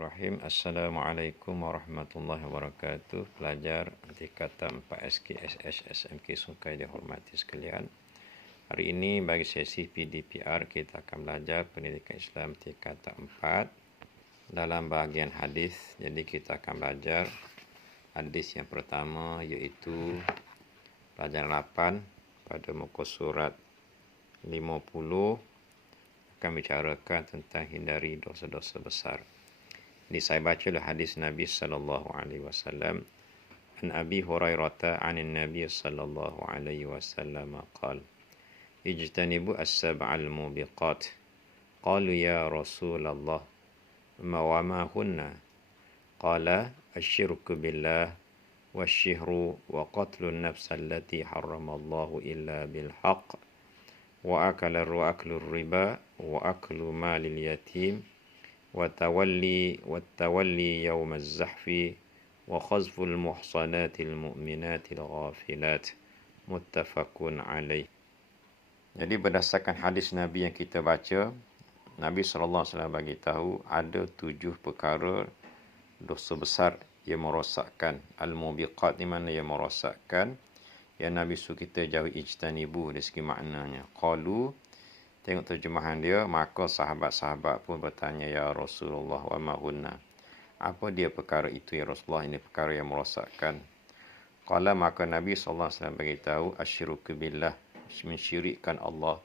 Bismillahirrahmanirrahim. Assalamualaikum warahmatullahi wabarakatuh. Pelajar tingkatan 4 SKSH SMK Sungai dihormati sekalian. Hari ini bagi sesi PDPR kita akan belajar pendidikan Islam tingkatan 4 dalam bahagian hadis. Jadi kita akan belajar hadis yang pertama iaitu pelajaran 8 pada muka surat 50 akan bicarakan tentang hindari dosa-dosa besar. Ini saya bacalah hadis Nabi sallallahu alaihi wasallam. An Abi Hurairah 'anil Nabi sallallahu alaihi wasallam qala: Ijtanibu as-sab'al mubiqat. Qalu ya Rasulullah, wa ma hunna? Qala asyirku billah wasyihru wa qatlun nafs allati harramallahu illa bil haqq wa aklu riba wa aklu malil yatim wa tawalli yawm az-zahfi wa khazful muhsanatil mu'minatil ghafilat. Muttafaqun alaih. Jadi berdasarkan hadis Nabi yang kita baca, Nabi SAW bagi tahu ada 7 perkara dosa besar yang merosakkan. Al-mubiqat ni mana yang merosakkan, yang Nabi suruh kita jauhi. Ijtanibu dari segi maknanya. Qalu, tengok terjemahan dia, maka sahabat-sahabat pun bertanya, ya Rasulullah, wa ma hunna? Apa dia perkara itu ya Rasulullah? Ini perkara yang merosakkan. Qala, maka Nabi SAW beritahu, asyirku billah, mensyirikkan Allah,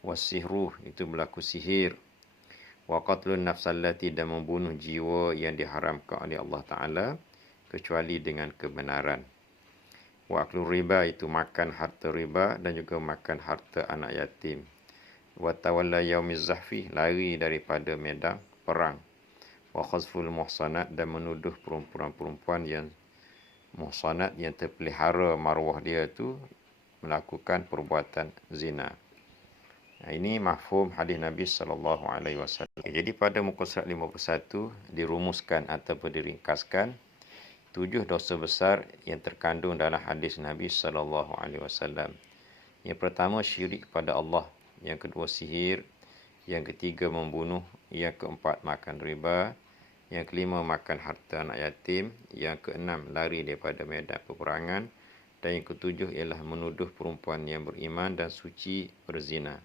wasihru, itu berlaku sihir, wa qatlun nafsallati, dan membunuh jiwa yang diharamkan oleh Allah Ta'ala kecuali dengan kebenaran. Wa aklu riba, itu makan harta riba dan juga makan harta anak yatim. Wa tawalla yaumiz zahfi, lari daripada medan perang. Wa khazful muhsanat, dan menuduh perempuan-perempuan yang muhsanat, yang terpelihara maruah dia tu melakukan perbuatan zina. Ini mafhum hadis Nabi sallallahu alaihi wasallam. Jadi pada muka surat 51 dirumuskan ataupun diringkaskan 7 dosa besar yang terkandung dalam hadis Nabi sallallahu alaihi wasallam. Yang pertama syirik kepada Allah, yang kedua sihir, yang ketiga membunuh, yang keempat makan riba, yang kelima makan harta anak yatim, yang keenam lari daripada medan peperangan, dan yang ketujuh ialah menuduh perempuan yang beriman dan suci berzina.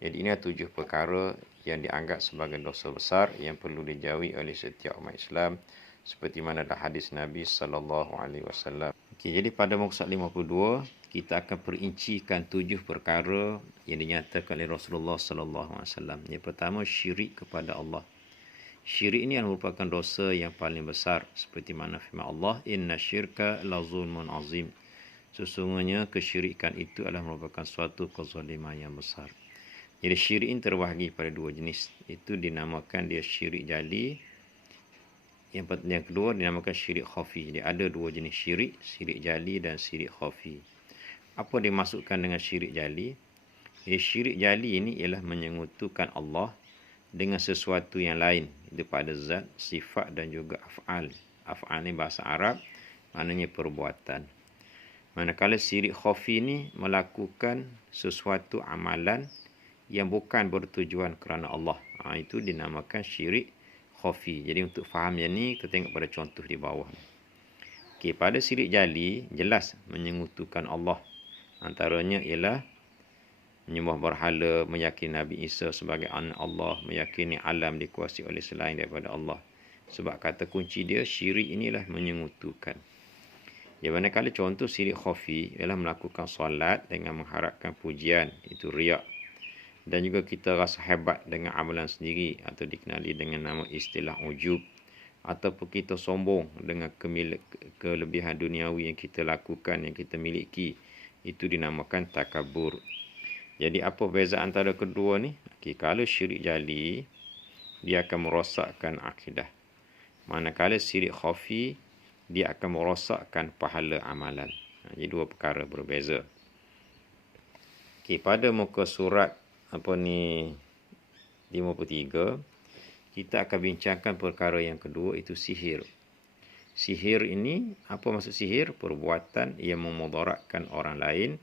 Jadi ini 7 perkara yang dianggap sebagai dosa besar yang perlu dijauhi oleh setiap umat Islam, seperti mana dalam hadis Nabi sallallahu alaihi wasallam. Okey, jadi pada muka surat 52 kita akan perincikan 7 perkara yang dinyatakan oleh Rasulullah sallallahu alaihi wasallam. Yang pertama syirik kepada Allah. Syirik ini merupakan dosa yang paling besar, seperti mana firman Allah, inna syirka la zulmun azim. Sesungguhnya kesyirikan itu adalah merupakan suatu kezaliman yang besar. Jadi syirik ini terbahagi pada 2 jenis. Itu dinamakan dia syirik jali. Yang kedua dinamakan syirik khafi. Jadi ada 2 jenis syirik, syirik jali dan syirik khafi. Apa dimasukkan dengan syirik jali? Jadi syirik jali ini ialah menyengutukan Allah dengan sesuatu yang lain. Itu pada zat, sifat dan juga af'al. Af'al ni bahasa Arab, maknanya perbuatan. Manakala syirik khafi ni melakukan sesuatu amalan yang bukan bertujuan kerana Allah. Itu dinamakan syirik khafi. Jadi untuk faham yang ni, kita tengok pada contoh di bawah. Okey, pada syirik jali, jelas menyengutukan Allah. Antaranya ialah menyembah berhala, meyakini Nabi Isa sebagai anak Allah, meyakini alam dikuasai oleh selain daripada Allah. Sebab kata kunci dia, syirik inilah menyengutukan. Yang manakala contoh syirik khafi ialah melakukan solat dengan mengharapkan pujian, itu riak. Dan juga kita rasa hebat dengan amalan sendiri, atau dikenali dengan nama istilah ujub. Ataupun kita sombong dengan kelebihan duniawi yang kita lakukan, yang kita miliki. Itu dinamakan takabur. Jadi apa beza antara kedua ni? Okay, kalau syirik jali, dia akan merosakkan akidah. Manakala syirik khafi, dia akan merosakkan pahala amalan. Jadi 2 perkara berbeza. Okay, pada muka surat 53, kita akan bincangkan perkara yang kedua, itu sihir. Sihir ini, apa maksud sihir? Perbuatan yang memudaratkan orang lain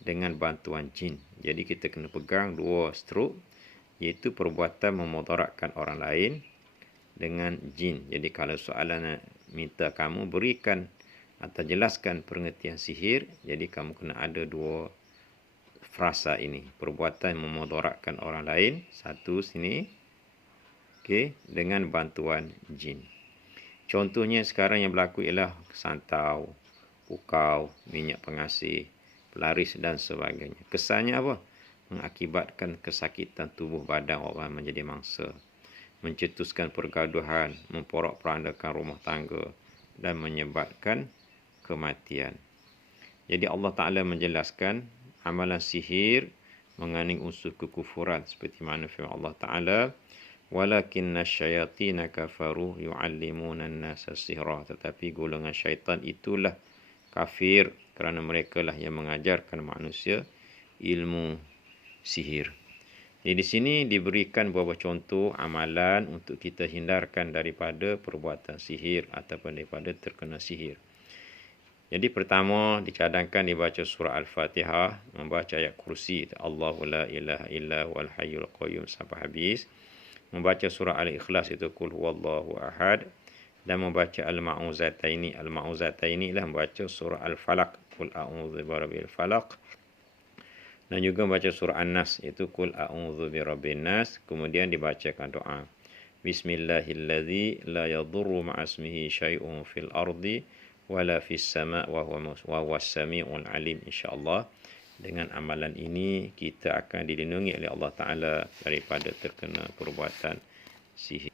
dengan bantuan jin. Jadi kita kena pegang 2 strok, iaitu perbuatan memudaratkan orang lain dengan jin. Jadi kalau soalan minta kamu berikan atau jelaskan pengertian sihir, jadi kamu kena ada dua frasa ini. Perbuatan memudaratkan orang lain, satu sini, okey, dengan bantuan jin. Contohnya sekarang yang berlaku ialah santau, pukau, minyak pengasih, pelaris dan sebagainya. Kesannya apa? Mengakibatkan kesakitan tubuh badan orang menjadi mangsa, mencetuskan pergaduhan, memporak-porandakan rumah tangga dan menyebabkan kematian. Jadi Allah Ta'ala menjelaskan amalan sihir mengandung unsur kekufuran seperti mana firman Allah Ta'ala, walakinna syayatina kafaru yu'allimuna an-nasa sihra, tetapi golongan syaitan itulah kafir kerana mereka lah yang mengajarkan manusia ilmu sihir. Jadi di sini diberikan beberapa contoh amalan untuk kita hindarkan daripada perbuatan sihir ataupun daripada terkena sihir. Jadi pertama dicadangkan dibaca surah Al-Fatihah, membaca ayat kursi Allahu la ilaha illa wal hayyul qayyum sampai habis. Membaca surah Al-Ikhlas itu qul huwallahu ahad, dan membaca Al-Ma'uzataini. Al-Ma'uzataini ialah membaca surah Al-Falaq, qul a'udzu birabbil falaq, dan juga membaca surah An-Nas iaitu qul a'udzu birabbin nas. Kemudian dibacakan doa Bismillahilladzi la yadurru ma'asmihi syai'un fil ardi wala fis sama' wa huwa as-sami'ul alim. Insya-Allah dengan amalan ini kita akan dilindungi oleh Allah Ta'ala daripada terkena perbuatan sihir.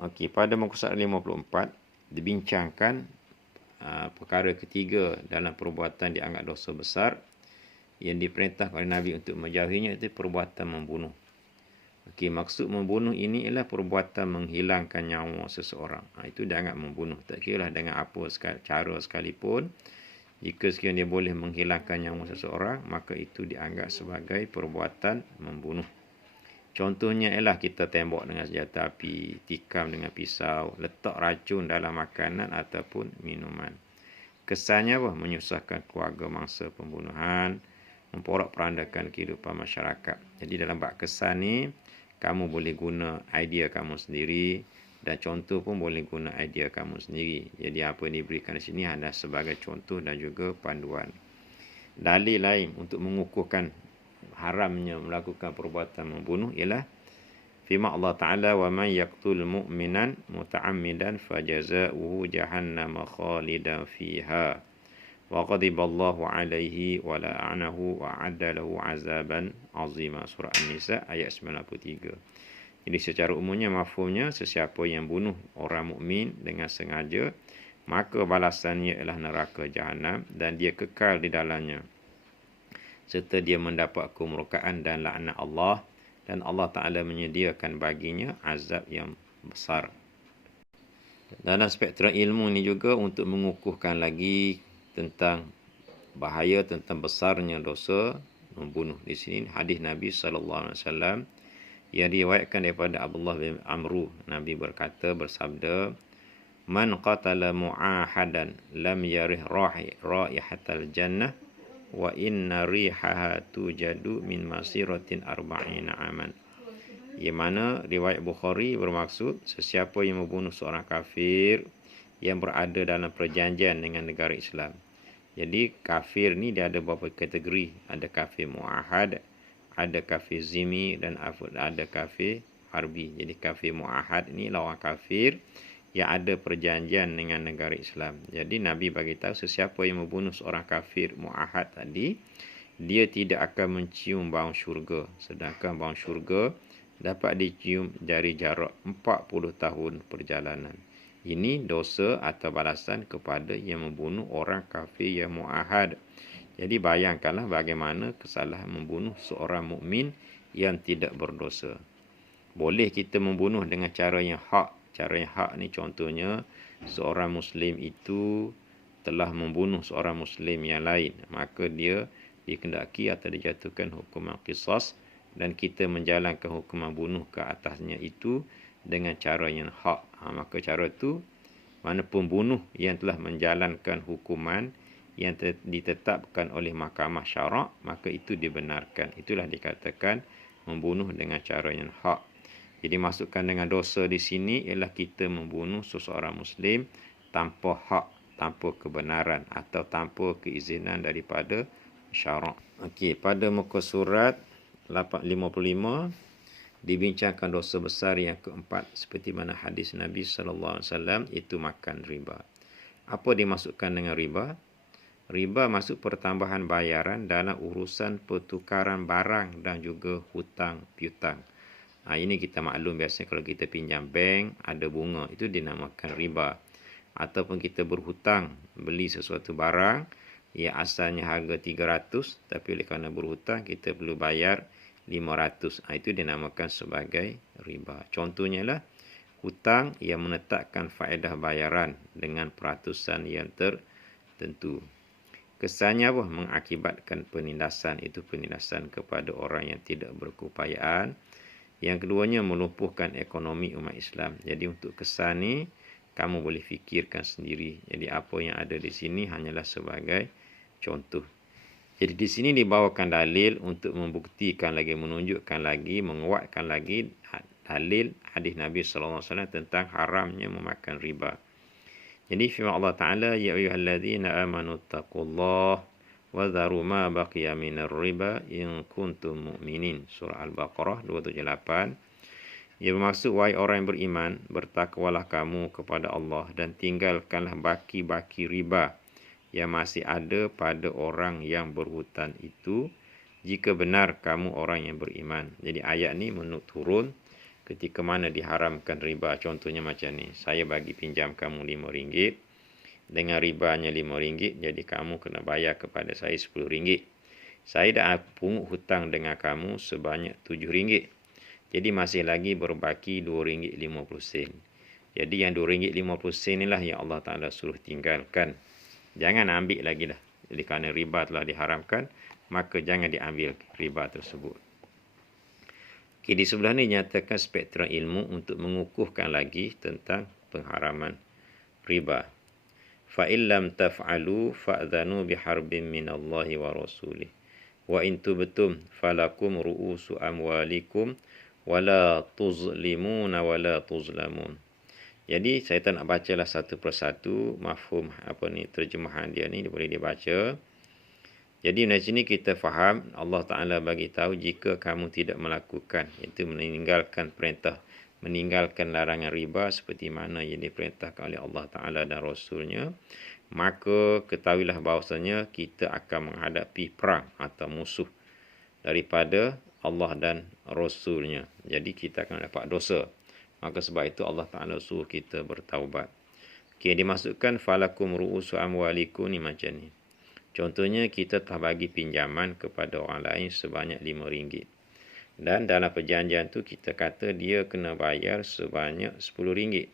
Okey, pada muka surat 54 dibincangkan perkara ketiga dalam perbuatan dianggap dosa besar yang diperintah oleh Nabi untuk menjauhinya, itu perbuatan membunuh. Okey, maksud membunuh ini ialah perbuatan menghilangkan nyawa seseorang. Itu dianggap membunuh. Tak kira lah dengan apa cara sekalipun. Jika sekiranya dia boleh menghilangkan nyawa seseorang, maka itu dianggap sebagai perbuatan membunuh. Contohnya ialah kita tembak dengan senjata api, tikam dengan pisau, letak racun dalam makanan ataupun minuman. Kesannya apa? Menyusahkan keluarga mangsa pembunuhan, memporak-porandakan kehidupan masyarakat. Jadi dalam bab kesan ni, kamu boleh guna idea kamu sendiri, dan contoh pun boleh guna idea kamu sendiri. Jadi apa yang diberikan di sini adalah sebagai contoh dan juga panduan. Dalil lain untuk mengukuhkan haramnya melakukan perbuatan membunuh ialah firman Allah Ta'ala, wa man yaqtul mu'minan muta'ammidan fajaza'uhu jahannam khalidan fiha wa ghadiballahu alaihi wa la'anahu wa 'adda lahu 'azaban 'azima. Surah An-Nisa ayat 93. Jadi secara umumnya mafhumnya, sesiapa yang bunuh orang mukmin dengan sengaja, maka balasannya ialah neraka jahanam dan dia kekal di dalamnya, serta dia mendapat kemurkaan dan laknat Allah, dan Allah Ta'ala menyediakan baginya azab yang besar. Dalam spektrum ilmu ni juga untuk mengukuhkan lagi tentang bahaya, tentang besarnya dosa membunuh. Di sini hadis Nabi SAW yang diriwayatkan daripada Abdullah bin Amru. Nabi berkata, bersabda, man qatala mu'ahadan lam yarih raihatal jannah wa inna rihaha tujadu min masiratin arba'ina aman. Yang mana riwayat Bukhari bermaksud, sesiapa yang membunuh seorang kafir yang berada dalam perjanjian dengan negara Islam. Jadi kafir ni dia ada beberapa kategori. Ada kafir mu'ahad, ada kafir zimi, dan ada kafir harbi. Jadi kafir mu'ahad ni lawan kafir yang ada perjanjian dengan negara Islam. Jadi Nabi bagi tahu sesiapa yang membunuh seorang kafir mu'ahad tadi, dia tidak akan mencium bau syurga. Sedangkan bau syurga dapat dicium dari jarak 40 tahun perjalanan. Ini dosa atau balasan kepada yang membunuh orang kafir yang mu'ahad. Jadi bayangkanlah bagaimana kesalahan membunuh seorang mukmin yang tidak berdosa. Boleh kita membunuh dengan cara yang hak. Cara yang hak ni contohnya, seorang Muslim itu telah membunuh seorang Muslim yang lain. Maka dia dikendaki atau dijatuhkan hukuman qisas, dan kita menjalankan hukuman bunuh ke atasnya itu dengan cara yang hak. Maka cara itu, mana pembunuh yang telah menjalankan hukuman yang ditetapkan oleh mahkamah syarak, maka itu dibenarkan. Itulah dikatakan membunuh dengan cara yang hak. Jadi masukkan dengan dosa di sini ialah kita membunuh seseorang Muslim tanpa hak, tanpa kebenaran atau tanpa keizinan daripada syarak. Okey, pada muka surat 55 dibincangkan dosa besar yang keempat seperti mana hadis Nabi sallallahu alaihi wasallam itu makan riba. Apa dimasukkan dengan riba? Riba masuk pertambahan bayaran dalam urusan pertukaran barang dan juga hutang piutang. Ini kita maklum biasanya kalau kita pinjam bank ada bunga, itu dinamakan riba. Ataupun kita berhutang beli sesuatu barang yang asalnya harga 300 tapi oleh kerana berhutang kita perlu bayar 500. Itu dinamakan sebagai riba. Contohnya lah hutang yang menetapkan faedah bayaran dengan peratusan yang tertentu. Kesannya apa? Mengakibatkan penindasan. Itu penindasan kepada orang yang tidak berkeupayaan. Yang keduanya melumpuhkan ekonomi umat Islam. Jadi untuk kesan ni kamu boleh fikirkan sendiri. Jadi apa yang ada di sini hanyalah sebagai contoh. Jadi di sini dibawakan dalil untuk membuktikan lagi, menunjukkan lagi, menguatkan lagi dalil hadis Nabi sallallahu alaihi wasallam tentang haramnya memakan riba. Jadi firman Allah Taala, ya ayyuhallazina amanu taqullaha wa dharu ma baqiya minar riba in kuntum mu'minin. Surah Al-Baqarah 278. Ia bermaksud, wahai orang yang beriman, bertakwalah kamu kepada Allah dan tinggalkanlah baki-baki riba yang masih ada pada orang yang berhutang itu, jika benar kamu orang yang beriman. Jadi ayat ni turun ketika mana diharamkan riba. Contohnya macam ni, saya bagi pinjam kamu RM5, dengan ribanya RM5, jadi kamu kena bayar kepada saya RM10. Saya dah pungut hutang dengan kamu sebanyak RM7. Jadi masih lagi berbaki RM2.50. Jadi yang RM2.50 inilah yang Allah Ta'ala suruh tinggalkan. Jangan ambil lagi dah. Jadi kerana riba telah diharamkan, maka jangan diambil riba tersebut. Okay, di sebelah ni nyatakan spektrum ilmu untuk mengukuhkan lagi tentang pengharaman riba. فَإِنْ لَمْ تَفْعَلُوا فَأْذَنُوا بِحَرْبٍ مِّنَ اللَّهِ وَرَسُولِهِ وَإِنْ تُبْتُمْ فَلَكُمْ رُؤُوسُ أَمْوَالِكُمْ وَلَا تُظْلِمُونَ وَلَا تُظْلَمُونَ. Jadi saya tak nak bacalah satu persatu mafhum terjemahan dia ni boleh dibaca. Jadi dari sini kita faham Allah Taala bagi tahu jika kamu tidak melakukan, iaitu meninggalkan perintah, meninggalkan larangan riba seperti mana yang diperintahkan oleh Allah Ta'ala dan Rasulnya, maka ketahuilah bahawasanya kita akan menghadapi perang atau musuh daripada Allah dan Rasulnya. Jadi kita akan dapat dosa. Maka sebab itu Allah Ta'ala suruh kita bertaubat. Okay, dimasukkan falakum ru'usu amwalikum ni macam ni. Contohnya kita telah bagi pinjaman kepada orang lain sebanyak RM5. Dan dalam perjanjian tu kita kata dia kena bayar sebanyak RM10.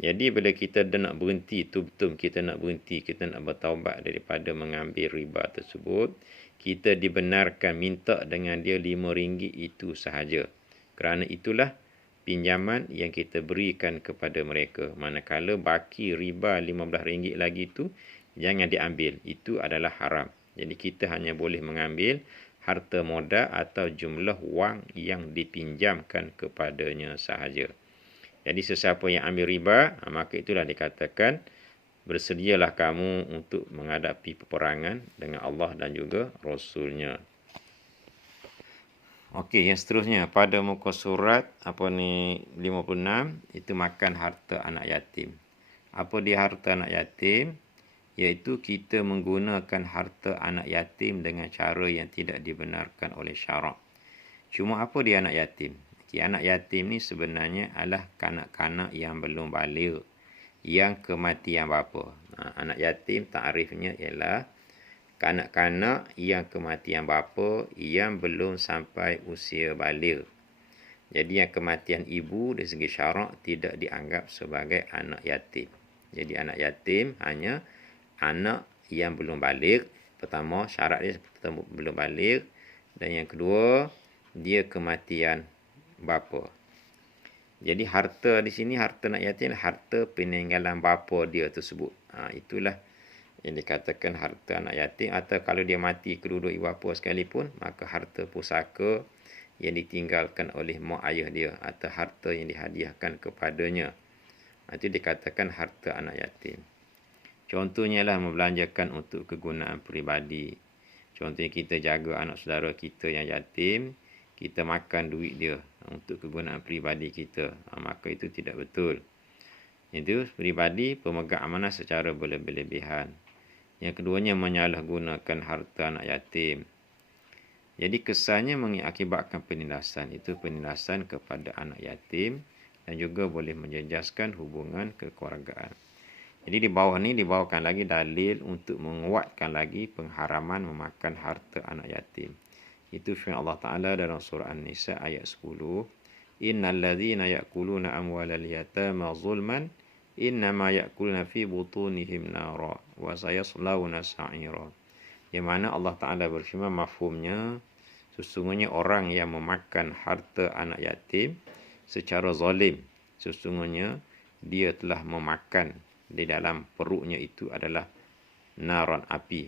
Jadi bila kita dah nak berhenti, betul kita nak berhenti, kita nak bertaubat daripada mengambil riba tersebut, kita dibenarkan minta dengan dia RM5 itu sahaja. Kerana itulah pinjaman yang kita berikan kepada mereka. Manakala baki riba RM15 lagi tu, jangan diambil. Itu adalah haram. Jadi kita hanya boleh mengambil harta modal atau jumlah wang yang dipinjamkan kepadanya sahaja. Jadi sesiapa yang ambil riba, maka itulah dikatakan bersedialah kamu untuk menghadapi peperangan dengan Allah dan juga Rasulnya. Okey, yang seterusnya pada muka surat 56 itu makan harta anak yatim. Apa dia harta anak yatim? Iaitu kita menggunakan harta anak yatim dengan cara yang tidak dibenarkan oleh syarak. Cuma apa dia anak yatim? Anak yatim ni sebenarnya adalah kanak-kanak yang belum baligh, yang kematian bapa. Anak yatim takrifnya ialah kanak-kanak yang kematian bapa yang belum sampai usia baligh. Jadi yang kematian ibu dari segi syarak tidak dianggap sebagai anak yatim. Jadi anak yatim hanya anak yang belum baligh. Pertama, syarat dia belum baligh. Dan yang kedua, dia kematian bapa. Jadi harta di sini, harta anak yatim, harta peninggalan bapa dia tersebut. Itulah yang dikatakan harta anak yatim. Atau kalau dia mati kedua-dua ibu bapa sekalipun, maka harta pusaka yang ditinggalkan oleh mak ayah dia atau harta yang dihadiahkan kepadanya. Itu dikatakan harta anak yatim. Contohnya lah membelanjakan untuk kegunaan peribadi. Contohnya kita jaga anak saudara kita yang yatim, kita makan duit dia untuk kegunaan peribadi kita. Maka itu tidak betul. Itu peribadi pemegang amanah secara berlebihan. Yang keduanya menyalahgunakan harta anak yatim. Jadi kesannya mengakibatkan penindasan. Itu penindasan kepada anak yatim dan juga boleh menjejaskan hubungan kekeluargaan. Jadi di bawah ni dibawakan lagi dalil untuk menguatkan lagi pengharaman memakan harta anak yatim. Itu firman Allah Ta'ala dalam surah An-Nisa ayat 10. Innal ladzina ya'kuluna amwalal yatama zulman innama ya'kuluna fi butunihim nara wa sayaslawna sa'ira. Yang mana Allah Ta'ala berfirman mafhumnya, sesungguhnya orang yang memakan harta anak yatim secara zalim, sesungguhnya dia telah memakan di dalam perutnya itu adalah naran, api.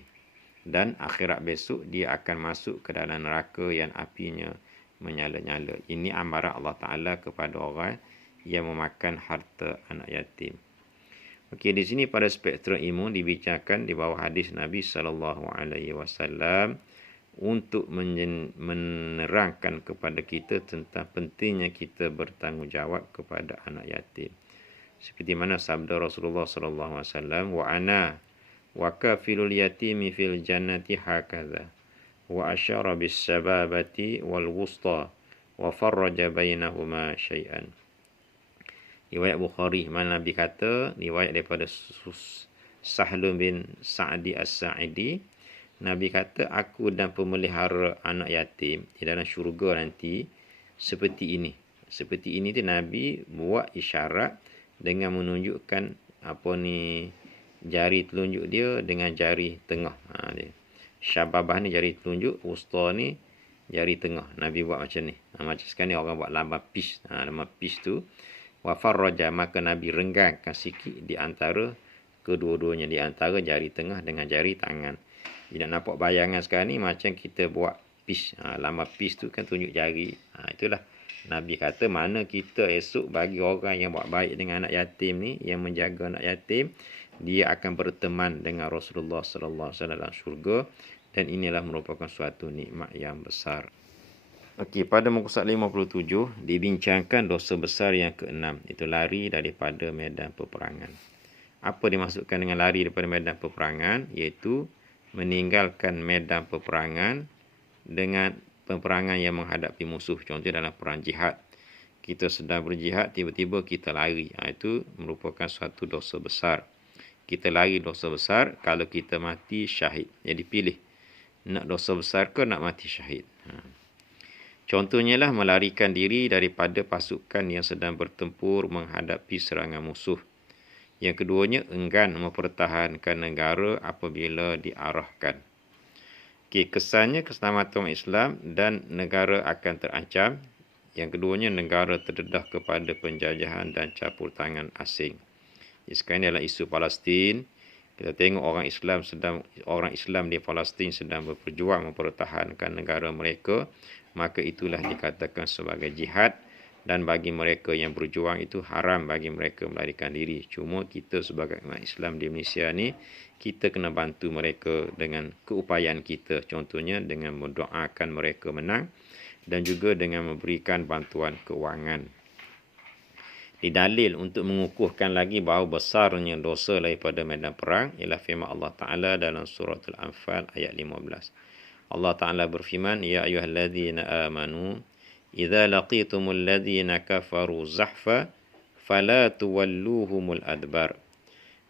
Dan akhirat besok dia akan masuk ke dalam neraka yang apinya menyala-nyala. Ini amaran Allah Ta'ala kepada orang yang memakan harta anak yatim. Okey, di sini pada spektrum ilmu dibicarakan di bawah hadis Nabi SAW untuk menerangkan kepada kita tentang pentingnya kita bertanggungjawab kepada anak yatim. Seperti mana sabda Rasulullah SAW, wa ana wa kafilul yatimi fil jannati hakadha wa asyara bis sababati wal wusta wa farraja bainahuma syai'an. Riwayat Bukhari, mana Nabi kata, riwayat daripada Sahlun bin Sa'di As-Sa'idi, Nabi kata, aku dan pemelihara anak yatim di dalam syurga nanti seperti ini. Seperti ini tu Nabi buat isyarat dengan menunjukkan jari telunjuk dia dengan jari tengah. Dia. Syababah ni jari telunjuk, wusta ni jari tengah. Nabi buat macam ni. Macam sekarang ni orang buat lambang peace. Lambang peace tu. Wa farraja, maka Nabi renggangkan sikit di antara kedua-duanya, di antara jari tengah dengan jari tangan. Tidak nampak bayangan sekarang ni macam kita buat peace. Lambang peace tu kan tunjuk jari. Itulah. Nabi kata mana kita esok bagi orang yang buat baik dengan anak yatim ni, yang menjaga anak yatim, dia akan berteman dengan Rasulullah sallallahu alaihi wasallam dalam syurga, dan inilah merupakan suatu nikmat yang besar. Okey, pada muka surat 57 dibincangkan dosa besar yang keenam, itu lari daripada medan peperangan. Apa dimaksudkan dengan lari daripada medan peperangan? Iaitu meninggalkan medan peperangan dengan peperangan yang menghadapi musuh. Contohnya dalam perang jihad, kita sedang berjihad, tiba-tiba kita lari. Itu merupakan suatu dosa besar. Kita lari dosa besar kalau kita mati syahid. Jadi pilih, nak dosa besar ke nak mati syahid. Contohnya lah melarikan diri daripada pasukan yang sedang bertempur menghadapi serangan musuh. Yang keduanya, enggan mempertahankan negara apabila diarahkan. Okey, kesannya keselamatan Islam dan negara akan terancam. Yang keduanya, negara terdedah kepada penjajahan dan campur tangan asing. Sekarang dalam isu Palestin, kita tengok orang Islam di Palestin sedang berperjuang mempertahankan negara mereka, maka itulah dikatakan sebagai jihad, dan bagi mereka yang berjuang itu haram bagi mereka melarikan diri. Cuma kita sebagai umat Islam di Malaysia ni, kita kena bantu mereka dengan keupayaan kita. Contohnya dengan mendoakan mereka menang dan juga dengan memberikan bantuan kewangan. Didalil untuk mengukuhkan lagi bahawa besarnya dosa daripada medan perang ialah firman Allah Ta'ala dalam surah Al-Anfal ayat 15. Allah Ta'ala berfirman, ya ayyuhalladzina amanu idza laqitumul ladzina kafaru zahfa fala tuwalluhumul adbar.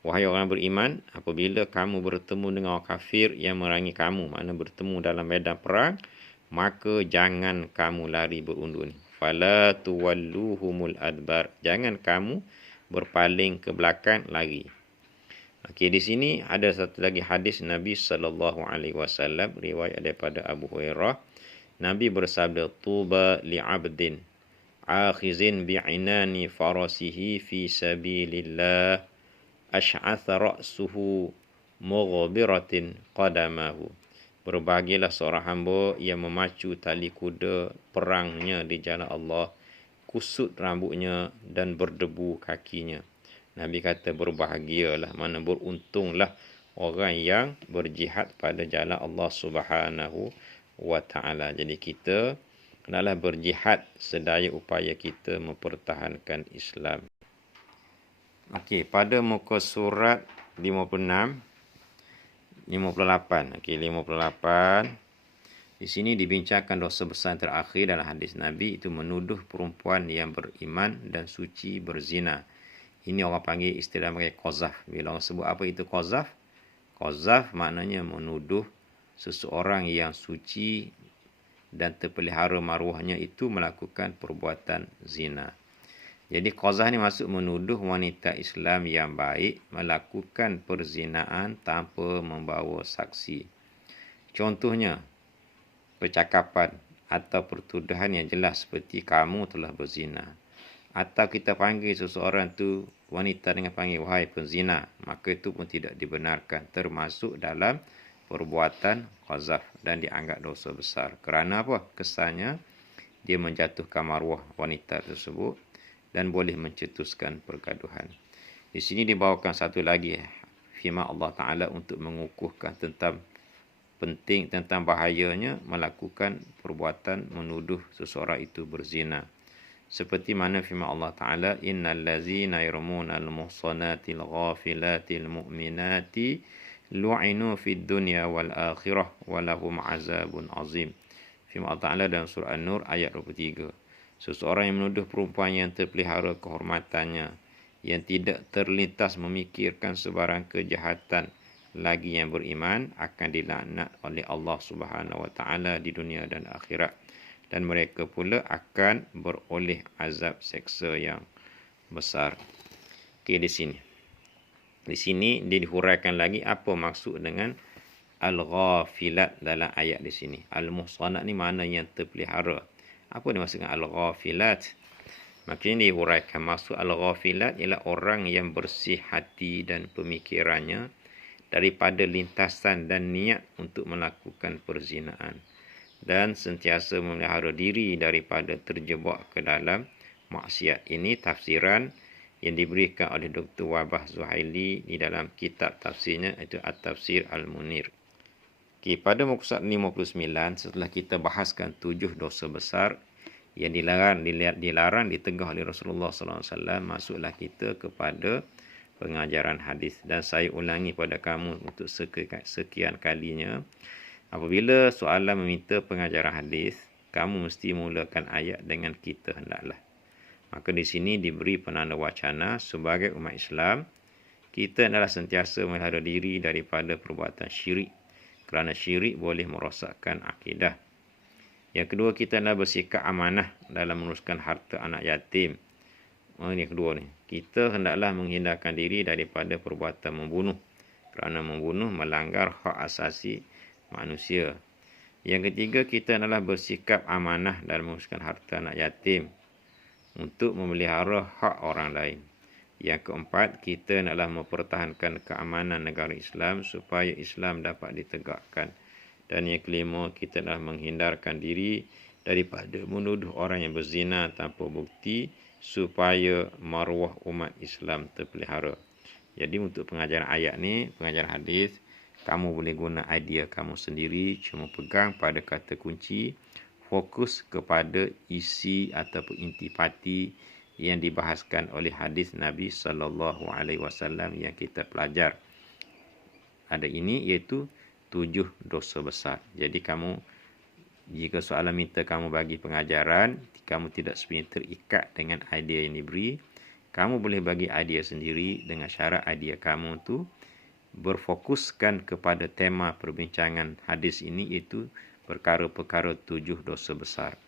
Wahai orang beriman, apabila kamu bertemu dengan orang kafir yang merangi kamu, makna bertemu dalam medan perang, maka jangan kamu lari berundun. Fala tuwalluhumul adbar. Jangan kamu berpaling ke belakang lari. Okey, di sini ada satu lagi hadis Nabi sallallahu alaihi wasallam, riwayat daripada Abu Hurairah. Nabi bersabda, tuba li'abdin akhizin bi'inani farasihi fi sabilillah ash'atha ra'suhu mughbiratin qadamahu Berbahagialah seorang hamba yang memacu tali kuda perangnya di jalan Allah, kusut rambutnya dan berdebu kakinya. Nabi kata berbahagialah, mana beruntunglah orang yang berjihad pada jalan Allah Subhanahu wa taala. Jadi kita hendaklah berjihad sedaya upaya kita mempertahankan Islam. Okey, pada muka surat 56 58. Okey, 58. Di sini dibincangkan dosa besar terakhir dalam hadis Nabi, itu menuduh perempuan yang beriman dan suci berzina. Ini orang panggil istilah mereka qazaf. Bila orang sebut apa itu qazaf? Qazaf maknanya menuduh seseorang yang suci dan terpelihara maruahnya itu melakukan perbuatan zina. Jadi qazaf ni maksud menuduh wanita Islam yang baik melakukan perzinaan tanpa membawa saksi. Contohnya, percakapan atau pertuduhan yang jelas seperti kamu telah berzina. Atau kita panggil seseorang tu wanita dengan panggil wahai penzina, maka itu pun tidak dibenarkan, termasuk dalam perbuatan qazaf dan dianggap dosa besar. Kerana apa? Kesannya dia menjatuhkan maruah wanita tersebut dan boleh mencetuskan pergaduhan. Di sini dibawakan satu lagi firman Allah Taala untuk mengukuhkan tentang bahayanya melakukan perbuatan menuduh seseorang itu berzina. Seperti mana firman Allah Ta'ala, innal ladzina yarmuna al-muhsanatil ghafilatil mu'minati lu'inu fid dunya wal akhirah walahum azabun azim. Firman Allah Ta'ala dalam surah An-Nur ayat 23. Seseorang yang menuduh perempuan yang terpelihara kehormatannya, yang tidak terlintas memikirkan sebarang kejahatan, lagi yang beriman, akan dilaknat oleh Allah Subhanahu wa Ta'ala di dunia dan akhirat. Dan mereka pula akan beroleh azab seksa yang besar. Okey, di sini. Di sini dia dihuraikan lagi apa maksud dengan al-ghafilat dalam ayat di sini. Al-muhsanat ni mana yang terpelihara. Apa dimaksud dengan al-ghafilat? Maksudnya dihuraikan maksud al-ghafilat ialah orang yang bersih hati dan pemikirannya daripada lintasan dan niat untuk melakukan perzinaan, dan sentiasa memelihara diri daripada terjebak ke dalam maksiat. Ini tafsiran yang diberikan oleh Dr. Wabah Zuhaili di dalam kitab tafsirnya, iaitu At-Tafsir Al-Munir. Okay, pada muka surat 59, setelah kita bahaskan 7 dosa besar yang dilarang ditegah oleh Rasulullah SAW, masuklah kita kepada pengajaran hadis. Dan saya ulangi pada kamu untuk sekian kalinya, apabila soalan meminta pengajaran hadis, kamu mesti mulakan ayat dengan kita hendaklah. Maka di sini diberi penanda wacana sebagai umat Islam, kita adalah sentiasa memelihara diri daripada perbuatan syirik, kerana syirik boleh merosakkan akidah. Yang kedua, kita adalah bersikap amanah dalam menguruskan harta anak yatim. Yang kedua ni, kita hendaklah menghindarkan diri daripada perbuatan membunuh, kerana membunuh melanggar hak asasi manusia. Yang ketiga, kita adalah bersikap amanah dalam menguruskan harta anak yatim untuk memelihara hak orang lain. Yang keempat, kita adalah mempertahankan keamanan negara Islam supaya Islam dapat ditegakkan. Dan yang kelima, kita adalah menghindarkan diri daripada menuduh orang yang berzina tanpa bukti supaya maruah umat Islam terpelihara. Jadi untuk pengajaran ayat ni, pengajaran hadis, kamu boleh guna idea kamu sendiri, cuma pegang pada kata kunci, fokus kepada isi ataupun intipati yang dibahaskan oleh hadis Nabi SAW yang kita pelajar. Ada ini iaitu 7 dosa besar. Jadi kamu, jika soalan minta kamu bagi pengajaran, kamu tidak sebenarnya terikat dengan idea yang diberi, kamu boleh bagi idea sendiri dengan syarat idea kamu tu berfokuskan kepada tema perbincangan hadis ini, iaitu perkara-perkara 7 dosa besar.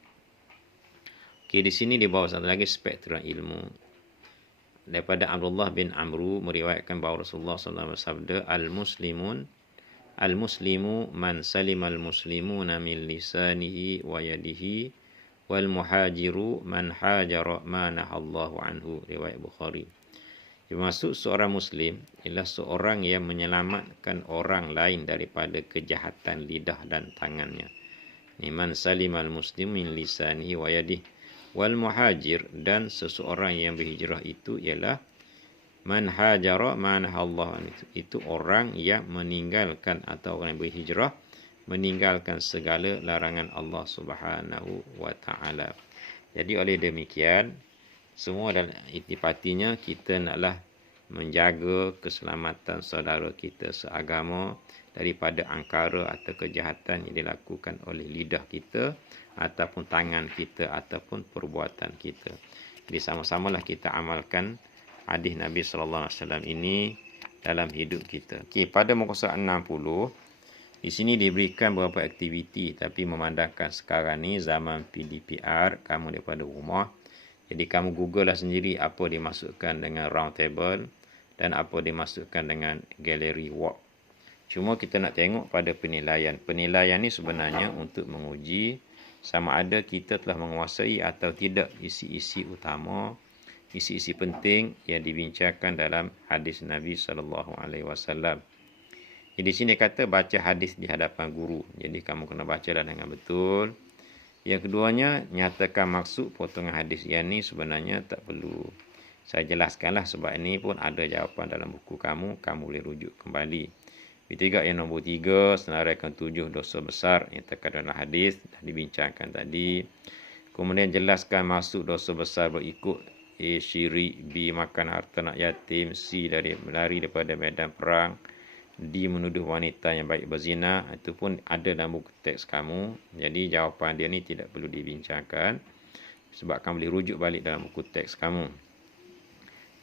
Okey, di sini di bawah satu lagi spektrum ilmu. Daripada Abdullah bin Amru meriwayatkan bahawa Rasulullah SAW bersabda, Al-muslimu man salimal muslimuna min lisanihi wa yadihi wal muhajiru man hajara ma nahallahu anhu. Riwayat Bukhari. Maksud seorang Muslim ialah seorang yang menyelamatkan orang lain daripada kejahatan lidah dan tangannya. Man salimal muslim min lisanihi wa yadihi. Wal muhajir, dan seseorang yang berhijrah itu ialah man hajara manahallah, itu orang yang meninggalkan atau orang yang berhijrah meninggalkan segala larangan Allah Subhanahu wa taala. Jadi oleh demikian, semua dalam itipatinya kita naklah menjaga keselamatan saudara kita seagama daripada angkara atau kejahatan yang dilakukan oleh lidah kita ataupun tangan kita ataupun perbuatan kita. Jadi sama-samalah kita amalkan hadis Nabi sallallahu alaihi wasallam ini dalam hidup kita. Okey, pada muka surat 60 di sini diberikan beberapa aktiviti, tapi memandangkan sekarang ni zaman PDPR, kamu daripada rumah. Jadi kamu Google lah sendiri apa dimasukkan dengan round table dan apa dimasukkan dengan gallery walk. Cuma kita nak tengok pada penilaian. Penilaian ni sebenarnya untuk menguji sama ada kita telah menguasai atau tidak isi-isi utama, isi-isi penting yang dibincangkan dalam hadis Nabi SAW. Jadi di sini kata baca hadis di hadapan guru. Jadi kamu kena baca dengan betul. Yang keduanya, nyatakan maksud potongan hadis yang ni sebenarnya tak perlu saya jelaskanlah sebab ini pun ada jawapan dalam buku kamu boleh rujuk kembali. Ketiga, yang nombor 3, senaraikan 7 dosa besar yang terkandung dalam hadis dah dibincangkan tadi. Kemudian jelaskan maksud dosa besar berikut: A. Syirik, B. Makan harta anak yatim, C. Lari daripada medan perang, D. Menuduh wanita yang baik berzina. Itu pun ada dalam buku teks kamu. Jadi jawapan dia ni tidak perlu dibincangkan sebab kamu boleh rujuk balik dalam buku teks kamu.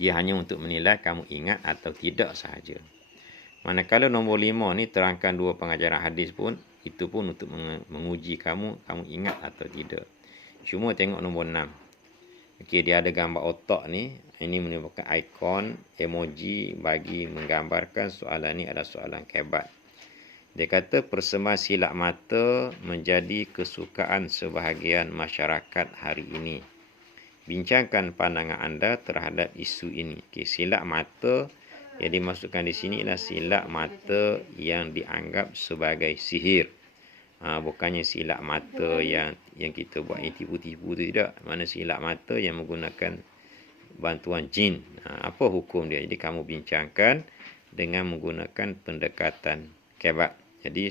Dia hanya untuk menilai kamu ingat atau tidak sahaja. Manakala nombor 5 ni terangkan 2 pengajaran hadis pun, itu pun untuk menguji kamu ingat atau tidak. Cuma tengok nombor 6. Okey, dia ada gambar otak ni. Ini menyebabkan ikon, emoji bagi menggambarkan soalan ni adalah soalan kebat. Dia kata persembahan silap mata menjadi kesukaan sebahagian masyarakat hari ini. Bincangkan pandangan anda terhadap isu ini. Okey, silap mata yang dimasukkan di sini adalah silap mata yang dianggap sebagai sihir. Bukannya silap mata yang kita buat yang tipu-tipu tu, tidak. Mana silap mata yang menggunakan bantuan jin. Apa hukum dia? Jadi kamu bincangkan dengan menggunakan pendekatan kebat. Jadi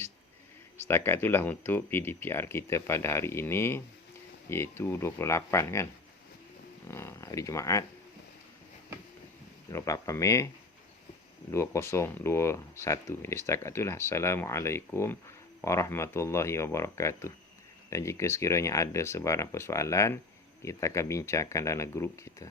setakat itulah untuk PDPR kita pada hari ini, iaitu 28 kan. Hari Jumaat 28 Mei 2021. Jadi setakat itulah. Assalamualaikum warahmatullahi wabarakatuh. Dan jika sekiranya ada sebarang persoalan, kita akan bincangkan dalam grup kita.